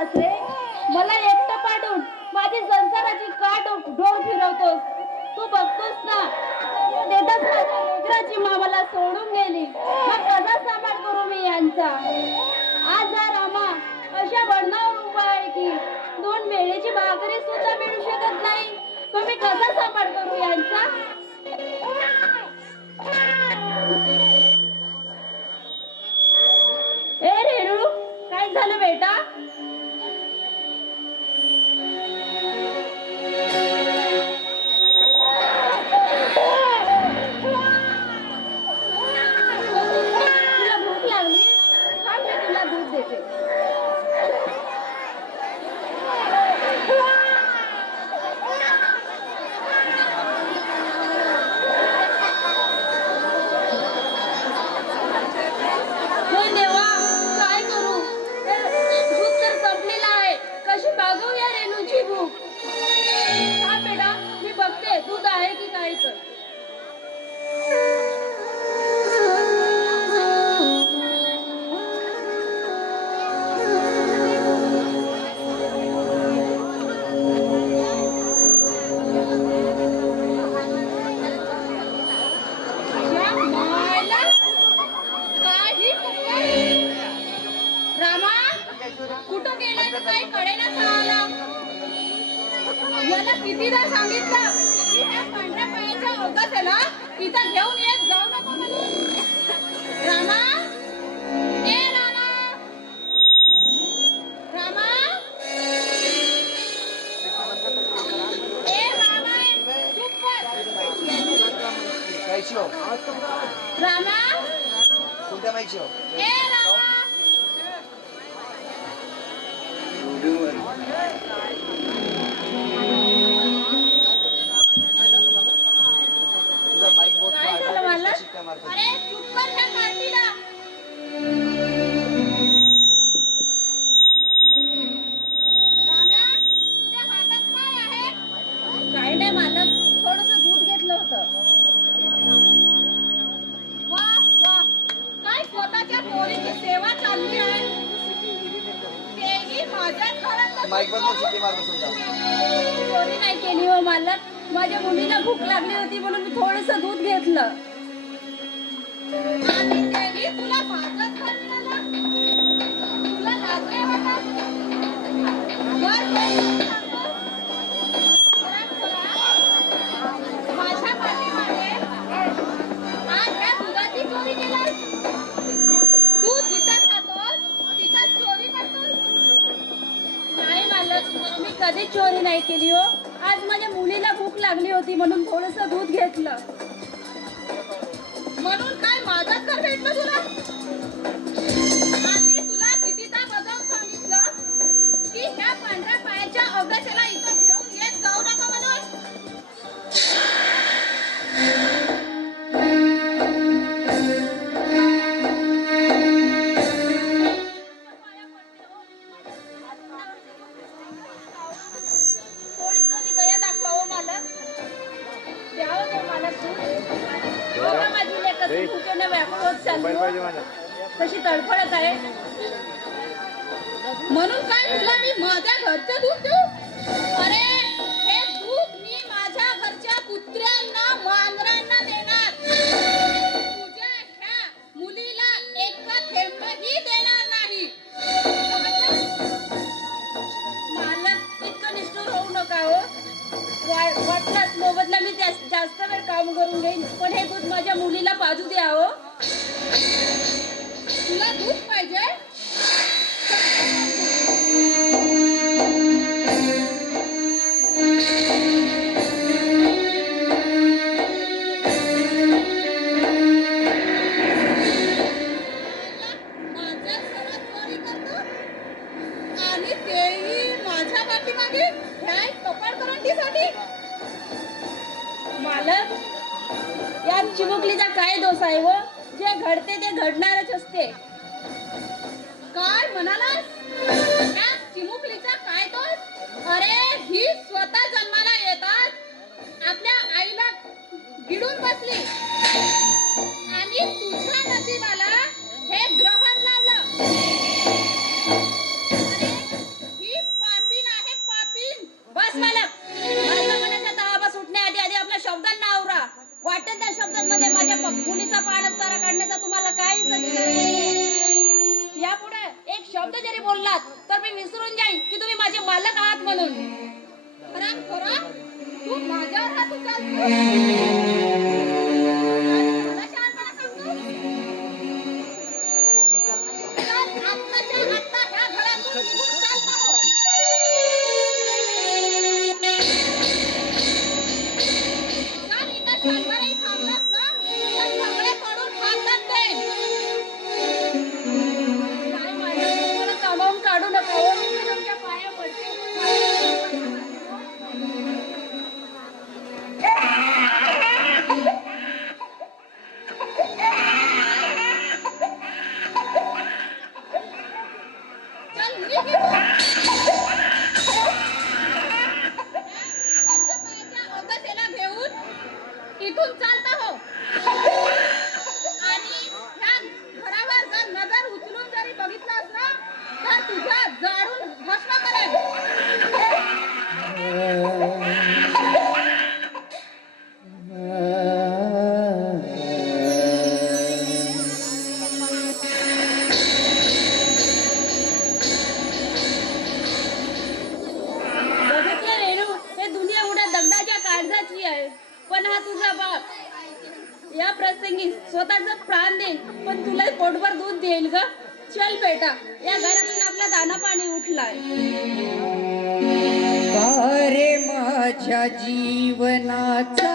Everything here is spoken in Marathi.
झालास रे? मला एकटं पाडून माझी संसाराची का ढोर फिरवतोस? तू बघतोस ना, देताच माझ्या लेकराची मला सोडून गेली. मग कसा सांभाळ करू मी यांचा? आज हा रामा अशा वळणावर उभा आहे की 2 वेळेची भाकरी सुद्धा मिळू शकत नाही. मग मी कसा सांभाळ करू यांचा? ए रेणू, काय झालं बेटा? तुला भूक लागली? थांब, मी तुला दूध देते. दूध आहे की काय तर. रामा कुठं गेलाय तर काही कळेना आला. याला कितीदा सांगितलं की ह्या पांढऱ्या पायाच्या अवकाश आहे ना तिथं घेऊन येत जाऊ नको म्हणून. रामा, ए रामा, रामा, ए रामा, चुप कर. रामा, ए रामा. काय झालं मला? अरे चुप कर ह्या कार्टीला. राम्या, तुझ्या हातात काय आहे? काय नाही मालक, थोडंसं दूध घेतलं होतं. वाह वाह, काय स्वतःच्या पोरीची सेवा चालली आहे. तेही माझ्याच घरात. चोरी नाही केली हो मालक, माझ्या मुलीला भूक लागली होती म्हणून मी थोडंसं दूध घेतलं. आणि तेही तुला माझंच घातलं. तुला लाज नाही वाटत? माझ्या पाठीमागे आज ह्या दुधाची चोरी केलास. तू जिथं खातोस तिथं चोरी करतोस. नाही मालक, मी कधी चोरी नाही केली हो. आज माझ्या मुलीला भूक लागली होती म्हणून थोडंसं दूध घेतलं. म्हणून काय माझंच घर भेटलं तुला? आणि तुला कितीदा बजावून सांगितलं की ह्या पांढऱ्या पायाच्या अवकाशाला इथं घेऊन येत जाऊ नका म्हणून. कशी तडफडत आहे. म्हणून काय तुला मी माझ्या घरचं दूध देऊ? अरे हे दूध मी माझ्या घरच्या कुत्र्यांना, मांजरांना देणार. तुझ्या ह्या मुलीला एक थेंबही देणार नाही. मालक, इतकं निष्ठुर होऊ नका हो. वाटलंच मोबदला मी जास्त वेळ काम करून घेईन, पण हे दूध माझ्या मुलीला पाजू द्या हो. तुला दूध पाहिजे? माझ्या घरात चोरी करतो आणि तेही माझ्या पाठीमागे ह्या कपाळ करंडीसाठी. मालक, या चिमुकलीचा काय दोष आहे व? जे घडते ते घडणारच असते. काय म्हणालास? त्या चिमुकलीचा काय दोष? अरे ही स्वतः जन्माला येतात आपल्या आईला गिळून बसली आणि तुझ्या नशिबाला हे ग्रहण लागलं. म्हणून. खरा तू माझ्यावर हात उचलतो. मला शहाणपणा सांगतो. चल आत्ताच्या आत्ता ह्या घरातून निघून चाल पाहो. जर इथं क्षणभरही थांबलास ना तर सगळे पडून हातात देईन. काय माझ्या मला कामावून काढू नका हो. मी तुमच्या पाया पडते. चल निघ इथून. पायाच्या अवकाशाला घेऊन इथून चालता हो. आणि ह्या घरावर जर नजर उचलून जरी बघितलास ना तर तुझ्या जाळून भस्म करेन. बघितलं रेणू, हे दुनिया उड्या दगडाच्या काळजाची आहे. पण हा तुझा बाप या प्रसंगी स्वतःचा प्राण देईल पण तुला पोटभर दूध देईल ग. चल बेटा, या घरातून आपला दाना पाणी उठलाय. अरे माझ्या जीवनाचा